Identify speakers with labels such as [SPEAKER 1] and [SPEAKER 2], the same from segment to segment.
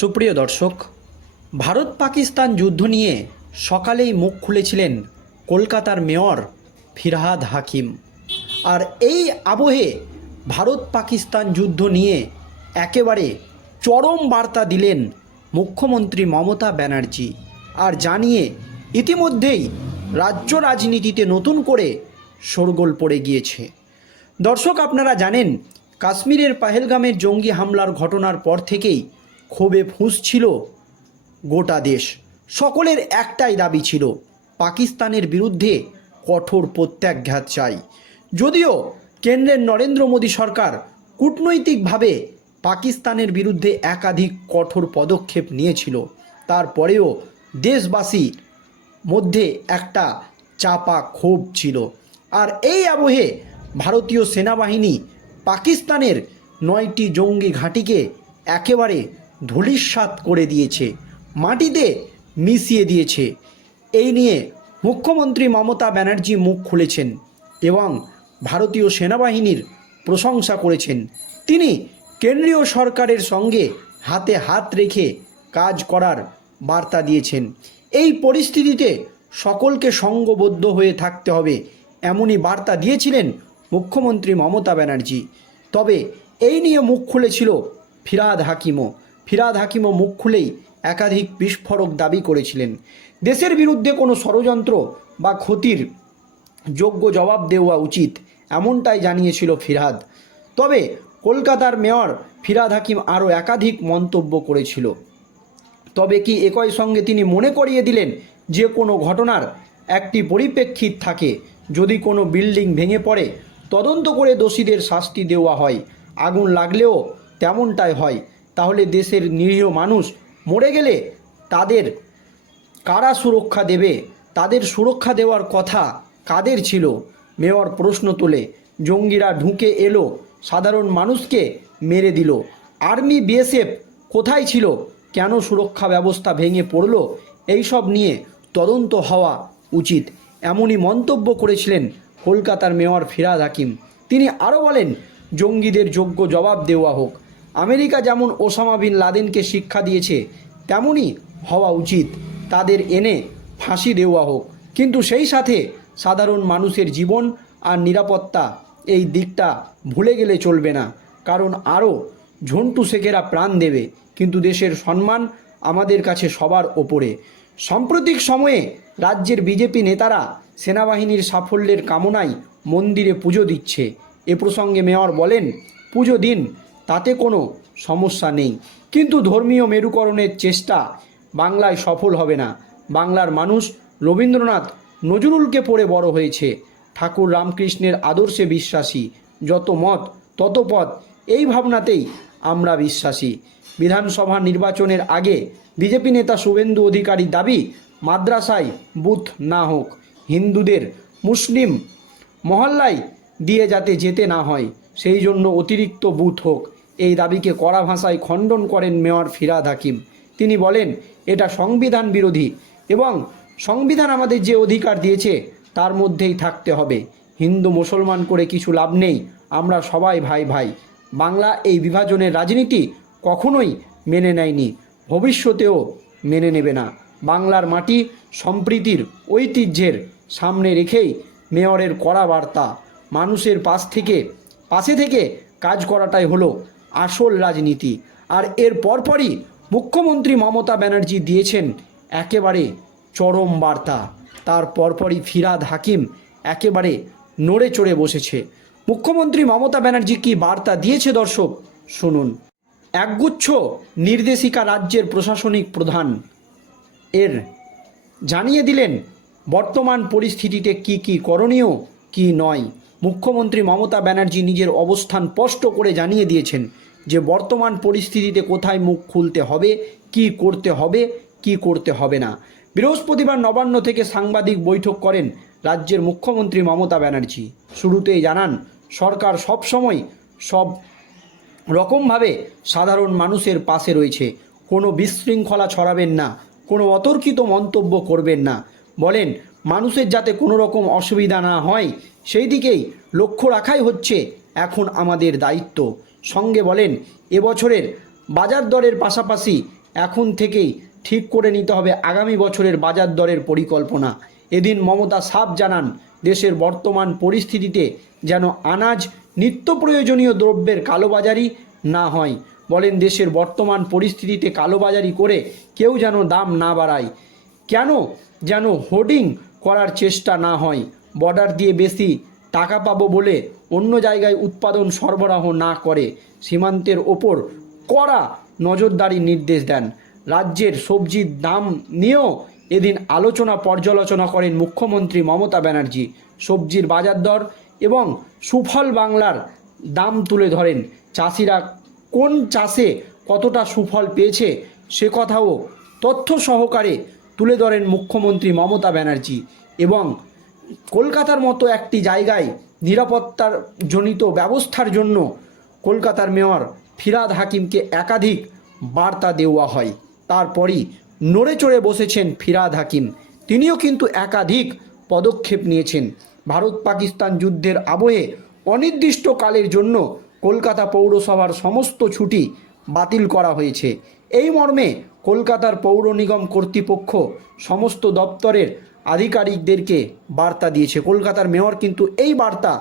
[SPEAKER 1] সুপ্রিয় দর্শক, ভারত পাকিস্তান যুদ্ধ নিয়ে সকালেই মুখ খুলেছিলেন কলকাতার মেয়র ফিরহাদ হাকিম। আর এই আবহে ভারত পাকিস্তান যুদ্ধ নিয়ে একেবারে চরম বার্তা দিলেন মুখ্যমন্ত্রী মমতা ব্যানার্জি আর জানিয়ে ইতিমধ্যেই রাজ্য রাজনীতিতে নতুন করে শোরগোল পড়ে গিয়েছে। দর্শক, আপনারা জানেন, কাশ্মীরের পাহেলগামের জঙ্গি হামলার ঘটনার পর থেকেই ক্ষোভে ফুঁসছিল গোটা দেশ। সকলের একটাই দাবি ছিল, পাকিস্তানের বিরুদ্ধে কঠোর প্রত্যাঘাত চাই। যদিও কেন্দ্রের নরেন্দ্র মোদী সরকার কূটনৈতিকভাবে পাকিস্তানের বিরুদ্ধে একাধিক কঠোর পদক্ষেপ নিয়েছিল, তারপরেও দেশবাসী মধ্যে একটা চাপা ক্ষোভ ছিল। আর এই আবহে ভারতীয় সেনাবাহিনী পাকিস্তানের নয়টি জঙ্গি ঘাঁটিকে একেবারে ধূলিসাৎ করে দিয়েছে, মাটিতে মিশিয়ে দিয়েছে। এই নিয়ে মুখ্যমন্ত্রী মমতা ব্যানার্জি মুখ খুলেছেন এবং ভারতীয় সেনাবাহিনীর প্রশংসা করেছেন। তিনি কেন্দ্রীয় সরকারের সঙ্গে হাতে হাত রেখে কাজ করার বার্তা দিয়েছেন। এই পরিস্থিতিতে সকলকে সঙ্গবদ্ধ হয়ে থাকতে হবে এমনই বার্তা দিয়েছিলেন মুখ্যমন্ত্রী মমতা ব্যানার্জি। তবে এই নিয়ে মুখ খুলেছিল ফিরাদ হাকিমও। ফিরাদ হাকিমও মুখ খুলেই একাধিক বিস্ফোরক দাবি করেছিলেন। দেশের বিরুদ্ধে কোনো ষড়যন্ত্র বা ক্ষতির যোগ্য জবাব দেওয়া উচিত, এমনটাই জানিয়েছিল ফিরহাদ তবে কলকাতার মেয়র ফিরাদ হাকিম আরও একাধিক মন্তব্য করেছিল। তবে কি একই সঙ্গে তিনি মনে করিয়ে দিলেন যে কোনো ঘটনার একটি পরিপ্রেক্ষিত থাকে, যদি কোনো বিল্ডিং ভেঙে পড়ে, তদন্ত করে দোষীদের শাস্তি দেওয়া হয়, আগুন লাগলেও তেমনটাই হয়। তাহলে দেশের নিরীহ মানুষ মরে গেলে তাদের কারা সুরক্ষা দেবে? তাদের সুরক্ষা দেওয়ার কথা কাদের ছিল? মেয়র প্রশ্ন তোলে। জঙ্গিরা ঢুকে এলো। সাধারণ মানুষকে মেরে দিল। আর্মি, বিএসএফ কোথায় ছিল? কেন সুরক্ষা ব্যবস্থা ভেঙে পড়ল? এইসব নিয়ে তদন্ত হওয়া উচিত। এমনই মন্তব্য করেছিলেন কলকাতার মেয়র ফিরাদ হাকিম। তিনি আরও বলেন, জঙ্গিদের যোগ্য জবাব দেওয়া হোক। আমেরিকা যেমন ওসামা বিন লাদেনকে শিক্ষা দিয়েছে, তেমনই হওয়া উচিত। তাদের এনে ফাঁসি দেওয়া হোক। কিন্তু সেই সাথে সাধারণ মানুষের জীবন আর নিরাপত্তা এই দিকটা ভুলে গেলে চলবে না। কারণ আরও ঝন্টু শেখেরা প্রাণ দেবে, কিন্তু দেশের সম্মান আমাদের কাছে সবার ওপরে। সাম্প্রতিক সময়ে রাজ্যের বিজেপি নেতারা সেনাবাহিনীর সাফল্যের কামনায় মন্দিরে পুজো দিচ্ছে। এ প্রসঙ্গে মেয়র বলেন, পুজো দিন তাতে কোনো সমস্যা নেই। কিন্তু ধর্মীয় মেরুকরণের চেষ্টা বাংলায় সফল হবে না। বাংলার মানুষ রবীন্দ্রনাথ নজরুলকে পড়ে বড় হয়েছে। ঠাকুর রামকৃষ্ণের আদর্শে বিশ্বাসী। যত মত, তত পথ, এই ভাবনাতেই আমরা বিশ্বাসী। বিধানসভা নির্বাচনের আগে বিজেপি নেতা শুভেন্দু অধিকারী দাবি, মাদ্রাসায় বুথ না হোক, হিন্দুদের মুসলিম মহল্লায় দিয়ে যাতে যেতে না হয়, সেই জন্য অতিরিক্ত বুথ হোক। এই দাবিকে কড়া ভাষায় খণ্ডন করেন মেয়র ফিরাদ হাকিম। তিনি বলেন, এটা সংবিধান বিরোধী এবং সংবিধান আমাদের যে অধিকার দিয়েছে তার মধ্যেই থাকতে হবে। হিন্দু মুসলমান করে কিছু লাভ নেই, আমরা সবাই ভাই ভাই। বাংলা এই বিভাজনের রাজনীতি কখনোই মেনে নেয়নি, ভবিষ্যতেও মেনে নেবে না। বাংলার মাটি সম্প্রীতির ঐতিহ্যের সামনে রেখেই মেয়রের কড়া বার্তা। মানুষের পাশ থেকে, পাশে থেকে কাজ করাটাই হলো আসল রাজনীতি। আর এর পরপরই মুখ্যমন্ত্রী মমতা ব্যানার্জি দিয়েছেন একেবারে চরম বার্তা। তার পরপরই ফিরাদ হাকিম একেবারে নড়ে চড়ে বসেছে। মুখ্যমন্ত্রী মমতা ব্যানার্জি কি বার্তা দিয়েছে দর্শক? শুনুন। একগুচ্ছ নির্দেশিকা রাজ্যের প্রশাসনিক প্রধান। এর জানিয়ে দিলেন, বর্তমান পরিস্থিতিতে কি কি করণীয়, কি নয়। মুখ্যমন্ত্রী মমতা ব্যানার্জি নিজের অবস্থান স্পষ্ট করে জানিয়ে দিয়েছেন। যে বর্তমান পরিস্থিতিতে কোথায় মুখ খুলতে হবে, কি করতে হবে, কি করতে হবে না। বৃহস্পতিবার নবান্ন থেকে সাংবাদিক বৈঠক করেন রাজ্যের মুখ্যমন্ত্রী মমতা ব্যানার্জি। শুরুতেই জানান, সরকার সবসময় সব রকমভাবে সাধারণ মানুষের পাশে রয়েছে। কোনো বিশৃঙ্খলা ছড়াবেন না, কোনো অতর্কিত মন্তব্য করবেন না। বলেন, মানুষের যাতে কোনো রকম অসুবিধা না হয়, সেই দিকেই লক্ষ্য রাখাই হচ্ছে এখন আমাদের দায়িত্ব। সঙ্গে বলেন, এবছরের বাজার দরের পাশাপাশি এখন থেকেই ঠিক করে নিতে হবে আগামী বছরের বাজার দরের পরিকল্পনা। এদিন মমতা সাপ জানান, দেশের বর্তমান পরিস্থিতিতে যেন আনাজ নিত্য প্রয়োজনীয় দ্রব্যের কালোবাজারি না হয়। বলেন, দেশের বর্তমান পরিস্থিতিতে কালোবাজারি করে কেউ যেন দাম না বাড়ায়। কেন যেন হোর্ডিং করার চেষ্টা না হয়? বর্ডার দিয়ে বেশি টাকা পাবো বলে অন্য জায়গায় উৎপাদন সরবরাহ না করে সীমান্তের ওপর কড়া নজরদারি নির্দেশ দেন। রাজ্যের সবজির দাম নিয়েও এদিন আলোচনা পর্যালোচনা করেন মুখ্যমন্ত্রী মমতা ব্যানার্জি। সবজির বাজার দর এবং সুফল বাংলার দাম তুলে ধরেন। চাষিরা কোন চাষে কতটা সুফল পেয়েছে সে কথাও তথ্য সহকারে তুলে ধরেন মুখ্যমন্ত্রী মমতা ব্যানার্জি এবং কলকাতার মতো একটি জায়গায় নিরাপত্তার জনিত ব্যবস্থার জন্য কলকাতার মেয়র ফিরাদ হাকিমকে একাধিক বার্তা দেওয়া হয়। তারপরই নড়ে চড়ে বসেছেন ফিরাদ হাকিম। তিনিও কিন্তু একাধিক পদক্ষেপ নিয়েছেন। ভারত পাকিস্তান যুদ্ধের আবহে অনির্দিষ্টকালের জন্য কলকাতা পৌরসভার সমস্ত ছুটি বাতিল করা হয়েছে। এই মর্মে কলকাতার পৌর নিগম কর্তৃপক্ষ সমস্ত দপ্তরের আধিকারিকদেরকে বার্তা দিয়েছে। কলকাতার মেয়র কিন্তু এই বার্তা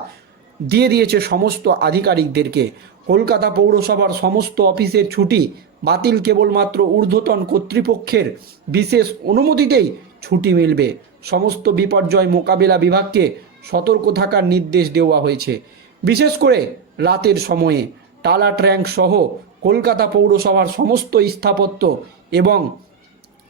[SPEAKER 1] দিয়ে দিয়েছে সমস্ত আধিকারিকদেরকে। কলকাতা পৌরসভার সমস্ত অফিসের ছুটি বাতিল কেবলমাত্র ঊর্ধ্বতন কর্তৃপক্ষের বিশেষ অনুমতিতেই ছুটি মিলবে। সমস্ত বিপর্যয় মোকাবিলা বিভাগকে সতর্ক থাকার নির্দেশ দেওয়া হয়েছে। বিশেষ করে রাতের সময়ে টালা ট্র্যাঙ্ক সহ কলকাতা পৌরসভার সমস্ত স্থাপত্য এবং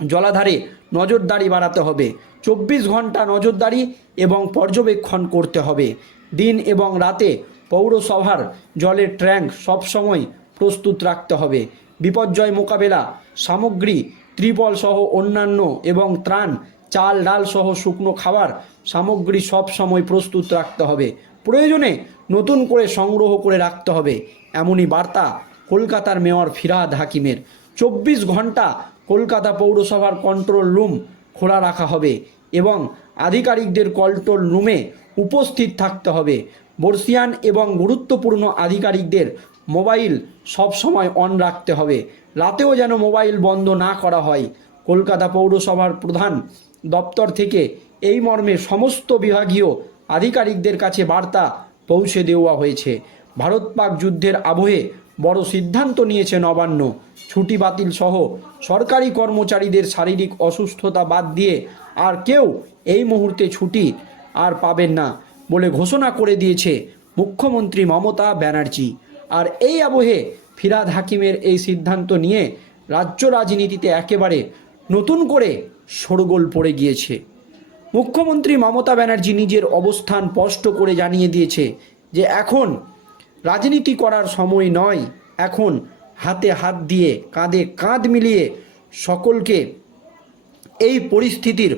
[SPEAKER 1] জলাধারে নজরদারি বাড়াতে হবে। চব্বিশ ঘণ্টা নজরদারি এবং পর্যবেক্ষণ করতে হবে। দিন এবং রাতে পৌরসভার জলের ট্যাঙ্ক সবসময় প্রস্তুত রাখতে হবে। বিপর্যয় মোকাবেলা, সামগ্রী, ত্রিপল সহ অন্যান্য এবং ত্রাণ, চাল, ডাল সহ শুকনো খাবার সামগ্রী সব সময় প্রস্তুত রাখতে হবে। প্রয়োজনে নতুন করে সংগ্রহ করে রাখতে হবে। এমনই বার্তা কলকাতার মেয়র ফিরাদ হাকিমের। চব্বিশ ঘণ্টা কলকাতা পৌরসভার কন্ট্রোল রুম খোলা রাখা হবে এবং আধিকারিকদের কন্ট্রোল রুমে উপস্থিত থাকতে হবে। বর্ষিয়ান এবং গুরুত্বপূর্ণ আধিকারিকদের মোবাইল সব সময় অন রাখতে হবে। রাতেও যেন মোবাইল বন্ধ না করা হয়। কলকাতা পৌরসভার প্রধান দপ্তর থেকে এই মর্মে সমস্ত বিভাগীয় আধিকারিকদের কাছে বার্তা পৌঁছে দেওয়া হয়েছে। ভারত পাক যুদ্ধের আবহে বড় সিদ্ধান্ত নিয়েছে নবান্ন। ছুটি বাতিল সহ সরকারি কর্মচারীদের শারীরিক অসুস্থতা বাদ দিয়ে আর কেউ এই মুহূর্তে ছুটি আর পাবেন না বলে ঘোষণা করে দিয়েছে মুখ্যমন্ত্রী মমতা ব্যানার্জি। আর এই আবহে ফিরাদ হাকিমের এই সিদ্ধান্ত নিয়ে রাজ্য রাজনীতিতে একেবারে নতুন করে শোরগোল পড়ে গিয়েছে। মুখ্যমন্ত্রী মমতা ব্যানার্জি নিজের অবস্থান স্পষ্ট করে জানিয়ে দিয়েছে যে এখন রাজনীতি করার সময় নয়, এখন হাতে হাত দিয়ে কাঁধে কাঁধ মিলিয়ে সকলকে এই পরিস্থিতির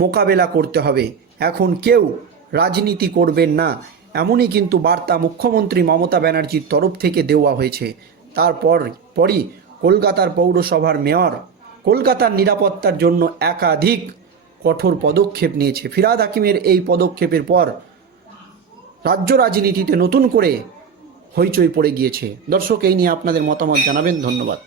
[SPEAKER 1] মোকাবেলা করতে হবে। এখন কেউ রাজনীতি করবেন না, এমনই কিন্তু বার্তা মুখ্যমন্ত্রী মমতা ব্যানার্জির তরফ থেকে দেওয়া হয়েছে। তারপর পরই কলকাতার পৌরসভার মেয়র কলকাতার নিরাপত্তার জন্য একাধিক কঠোর পদক্ষেপ নিয়েছে। ফিরাদ হাকিমের এই পদক্ষেপের পর রাজ্য রাজনীতিতে নতুন করে হইচই পড়ে গিয়েছে। দর্শক এই নিয়ে আপনাদের মতামত জানাবেন। ধন্যবাদ।